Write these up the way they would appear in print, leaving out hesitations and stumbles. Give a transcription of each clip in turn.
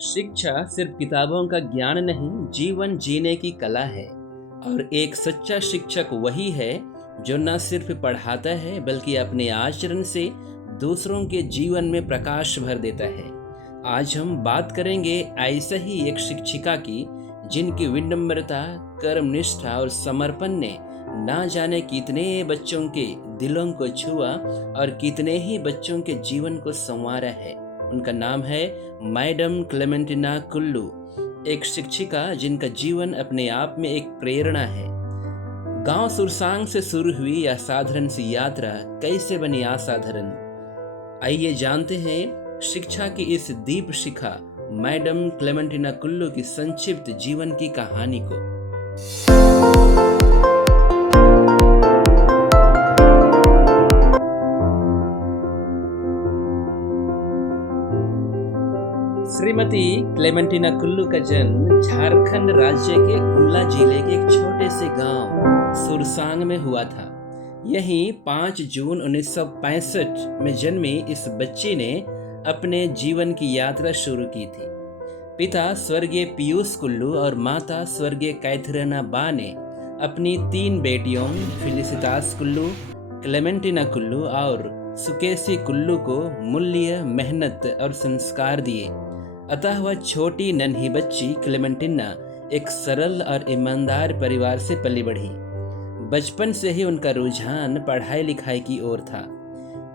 शिक्षा सिर्फ किताबों का ज्ञान नहीं, जीवन जीने की कला है। और एक सच्चा शिक्षक वही है जो न सिर्फ पढ़ाता है बल्कि अपने आचरण से दूसरों के जीवन में प्रकाश भर देता है। आज हम बात करेंगे ऐसे ही एक शिक्षिका की जिनकी विनम्रता, कर्मनिष्ठा और समर्पण ने ना जाने कितने बच्चों के दिलों को छुआ और कितने ही बच्चों के जीवन को संवारा है। उनका नाम है मैडम क्लेमेंटिना कुल्लू, एक शिक्षिका जिनका जीवन अपने आप में एक प्रेरणा है। गांव सुरसांग से शुरू हुई यह साधारण सी यात्रा कैसे बनी असाधारण, आइए जानते हैं शिक्षा की इस दीप शिखा मैडम क्लेमेंटिना कुल्लू की संक्षिप्त जीवन की कहानी को। श्रीमती क्लेमेंटिना कुल्लू का जन्म झारखंड राज्य के गुमला जिले के एक छोटे से गांव सुरसांग में हुआ था। यहीं 5 जून 1965 में जन्मी इस बच्ची ने अपने जीवन की यात्रा शुरू की थी। पिता स्वर्गीय पीयूष कुल्लू और माता स्वर्गीय कैथरीना बा ने अपनी 3 बेटियों फिलिसितास कुल्लू, क्लेमेंटिना कुल्लू और सुकेसी कुल्लू को मूल्य, मेहनत और संस्कार दिए। अतः वह छोटी नन्ही बच्ची क्लेमेंटिना एक सरल और ईमानदार परिवार से पली बढ़ी। बचपन से ही उनका रुझान पढ़ाई लिखाई की ओर था।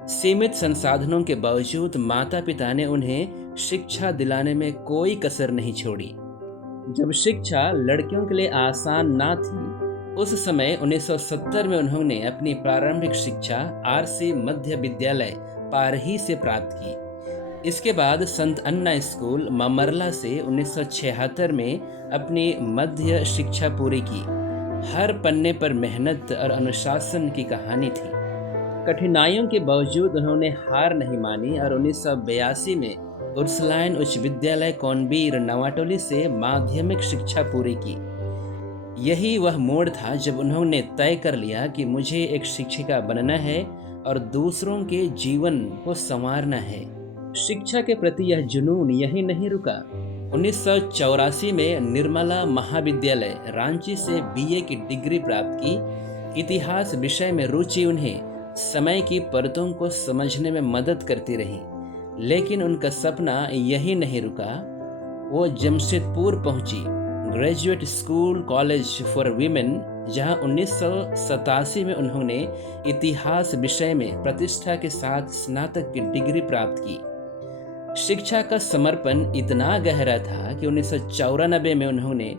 सीमित संसाधनों के बावजूद माता पिता ने उन्हें शिक्षा दिलाने में कोई कसर नहीं छोड़ी। जब शिक्षा लड़कियों के लिए आसान ना थी, उस समय 1970 में उन्होंने अपनी प्रारंभिक शिक्षा आरसी मध्य विद्यालय पारही से प्राप्त की। इसके बाद संत अन्ना स्कूल ममरला से 1976 में अपनी मध्य शिक्षा पूरी की। हर पन्ने पर मेहनत और अनुशासन की कहानी थी। कठिनाइयों के बावजूद उन्होंने हार नहीं मानी और 1982 में उर्सुलाइन उच्च विद्यालय कौनबीर नवाटोली से माध्यमिक शिक्षा पूरी की। यही वह मोड़ था जब उन्होंने तय कर लिया कि मुझे एक शिक्षिका बनना है और दूसरों के जीवन को संवारना है। शिक्षा के प्रति यह जुनून यही नहीं रुका। 1984 में निर्मला महाविद्यालय रांची से बीए की डिग्री प्राप्त की। इतिहास विषय में रुचि उन्हें समय की परतों को समझने में मदद करती रही, लेकिन उनका सपना यही नहीं रुका। वो जमशेदपुर पहुंची, graduate school college for women, जहां 1987 में उन्होंने इतिहास विषय में प्रतिष्ठा के साथ स्नातक की डिग्री प्राप्त की। शिक्षा का समर्पण इतना गहरा था कि 1994 में उन्होंने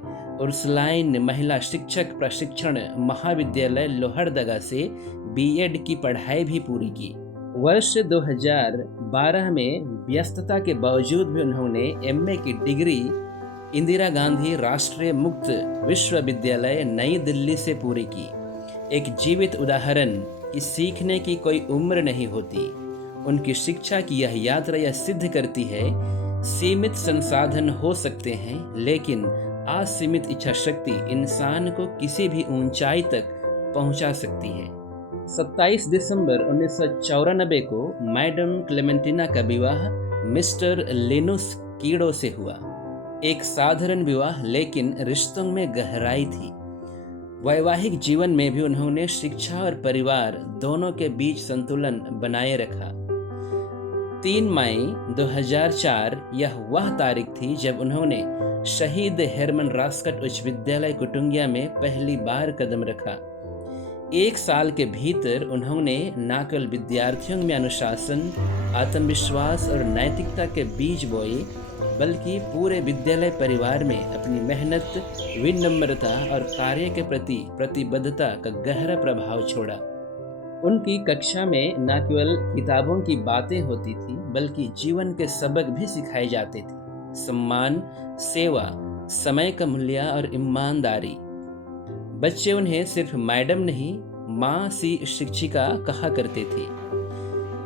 उर्सुलाइन महिला शिक्षक प्रशिक्षण महाविद्यालय लोहरदगा से बीएड की पढ़ाई भी पूरी की। वर्ष 2012 में व्यस्तता के बावजूद भी उन्होंने एमए की डिग्री इंदिरा गांधी राष्ट्रीय मुक्त विश्वविद्यालय नई दिल्ली से पूरी की। एक जीवित उदाहरण कि सीखने की कोई उम्र नहीं होती। उनकी शिक्षा की यह यात्रा यह सिद्ध करती है, सीमित संसाधन हो सकते हैं लेकिन असीमित इच्छा शक्ति इंसान को किसी भी ऊंचाई तक पहुंचा सकती है। 27 दिसंबर 1994 को मैडम क्लेमेंटिना का विवाह मिस्टर लिनुस कीड़ो से हुआ। एक साधारण विवाह, लेकिन रिश्तों में गहराई थी। वैवाहिक जीवन में भी उन्होंने शिक्षा और परिवार दोनों के बीच संतुलन बनाए रखा। 3 मई 2004 यह वह तारीख थी जब उन्होंने शहीद हेरमन रास्कट उच्च विद्यालय कुटुंगिया में पहली बार कदम रखा। 1 साल के भीतर उन्होंने न केवल विद्यार्थियों में अनुशासन, आत्मविश्वास और नैतिकता के बीज बोए, बल्कि पूरे विद्यालय परिवार में अपनी मेहनत, विनम्रता और कार्य के प्रति प्रतिबद्धता का गहरा प्रभाव छोड़ा। उनकी कक्षा में न केवल किताबों की बातें होती थी बल्कि जीवन के सबक भी सिखाए जाते थे। सम्मान, सेवा, समय का मूल्य और ईमानदारी। बच्चे उन्हें सिर्फ मैडम नहीं, माँ सी शिक्षिका कहा करते थे।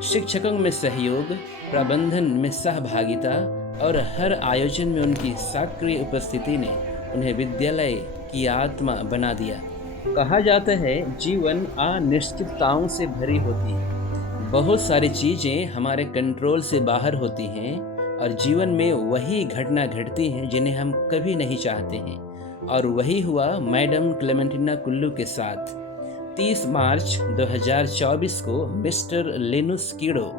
शिक्षकों में सहयोग, प्रबंधन में सहभागिता और हर आयोजन में उनकी सक्रिय उपस्थिति ने उन्हें विद्यालय की आत्मा बना दिया। कहा जाता है जीवन अनिश्चितताओं से भरी होती है। बहुत सारी चीज़ें हमारे कंट्रोल से बाहर होती हैं, और जीवन में वही घटना घटती हैं जिन्हें हम कभी नहीं चाहते हैं। और वही हुआ मैडम क्लेमेंटिना कुल्लू के साथ। 30 मार्च 2024 को मिस्टर लेनुस कीड़ो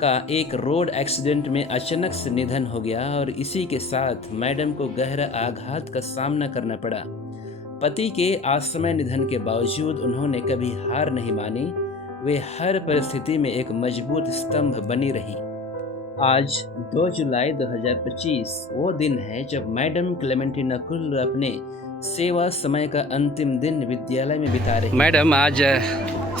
का एक रोड एक्सीडेंट में अचानक से निधन हो गया और इसी के साथ मैडम को गहरा आघात का सामना करना पड़ा। पति के असमय निधन के बावजूद उन्होंने कभी हार नहीं मानी। वे हर परिस्थिति में एक मजबूत स्तंभ बनी रही। आज 2 जुलाई 2025 वो दिन है जब मैडम क्लेमेंटिना कुल्लू अपने सेवा समय का अंतिम दिन विद्यालय में बिता रही। मैडम, आज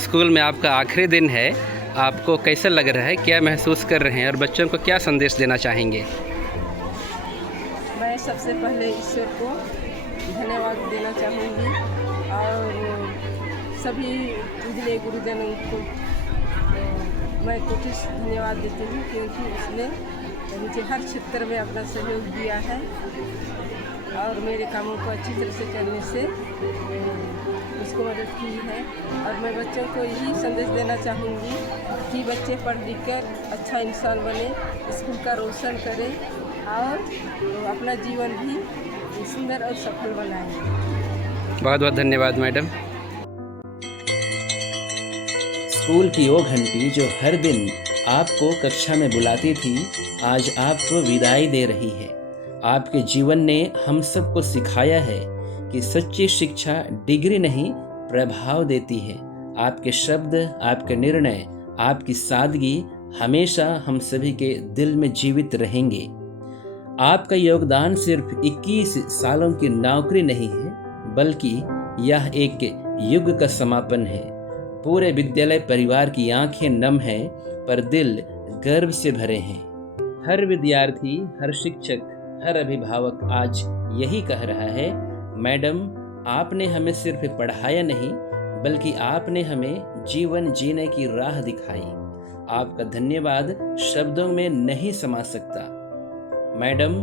स्कूल में आपका आखिरी दिन है, आपको कैसा लग रहा है, क्या महसूस कर रहे हैं और बच्चों को क्या संदेश देना चाहेंगे? मैं सबसे पहले ईश्वर को धन्यवाद देना चाहूँगी और सभी पूजनीय गुरुजनों को मैं कोशिश धन्यवाद देती हूँ, क्योंकि उसने मुझे हर क्षेत्र में अपना सहयोग दिया है और मेरे कामों को अच्छी तरह से करने से उसको मदद की है। और मैं बच्चों को यही संदेश देना चाहूँगी कि बच्चे पढ़ लिख कर अच्छा इंसान बने, स्कूल का रोशन करें और अपना जीवन भी सुंदर और सफल बनाएं। बहुत बहुत धन्यवाद मैडम। स्कूल की वो घंटी जो हर दिन आपको कक्षा में बुलाती थी, आज आपको विदाई दे रही है। आपके जीवन ने हम सबको सिखाया है कि सच्ची शिक्षा डिग्री नहीं, प्रभाव देती है। आपके शब्द, आपके निर्णय, आपकी सादगी हमेशा हम सभी के दिल में जीवित रहेंगे। आपका योगदान सिर्फ 21 सालों की नौकरी नहीं है, बल्कि यह एक युग का समापन है। पूरे विद्यालय परिवार की आंखें नम हैं, पर दिल गर्व से भरे हैं। हर विद्यार्थी, हर शिक्षक, हर अभिभावक आज यही कह रहा है, मैडम, आपने हमें सिर्फ पढ़ाया नहीं, बल्कि आपने हमें जीवन जीने की राह दिखाई। आपका धन्यवाद शब्दों में नहीं समा सकता। मैडम,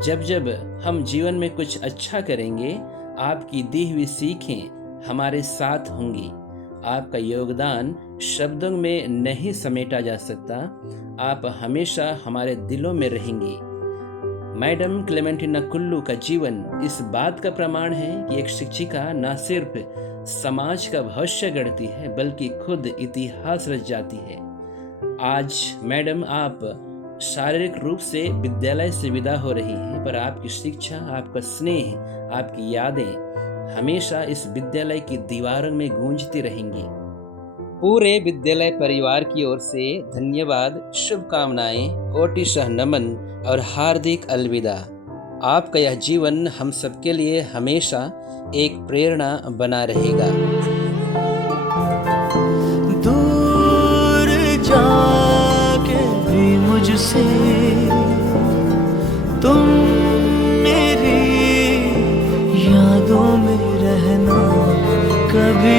जब जब हम जीवन में कुछ अच्छा करेंगे, आपकी दी हुई सीखें हमारे साथ होंगी। आपका योगदान शब्दों में नहीं समेटा जा सकता। आप हमेशा हमारे दिलों में रहेंगी। मैडम क्लेमेंटिना कुल्लू का जीवन इस बात का प्रमाण है कि एक शिक्षिका न सिर्फ समाज का भविष्य गढ़ती है, बल्कि खुद इतिहास रच जाती है। आज मैडम, आप शारीरिक रूप से विद्यालय से विदा हो रही हैं, पर आपकी शिक्षा, आपका स्नेह, आपकी यादें हमेशा इस विद्यालय की दीवारों में गूंजती रहेंगी। पूरे विद्यालय परिवार की ओर से धन्यवाद, शुभकामनाएं, कोटिशः नमन और हार्दिक अलविदा। आपका यह जीवन हम सबके लिए हमेशा एक प्रेरणा बना रहेगा। दूर जाके भी मुझसे तुम मेरी यादों में रहना, कभी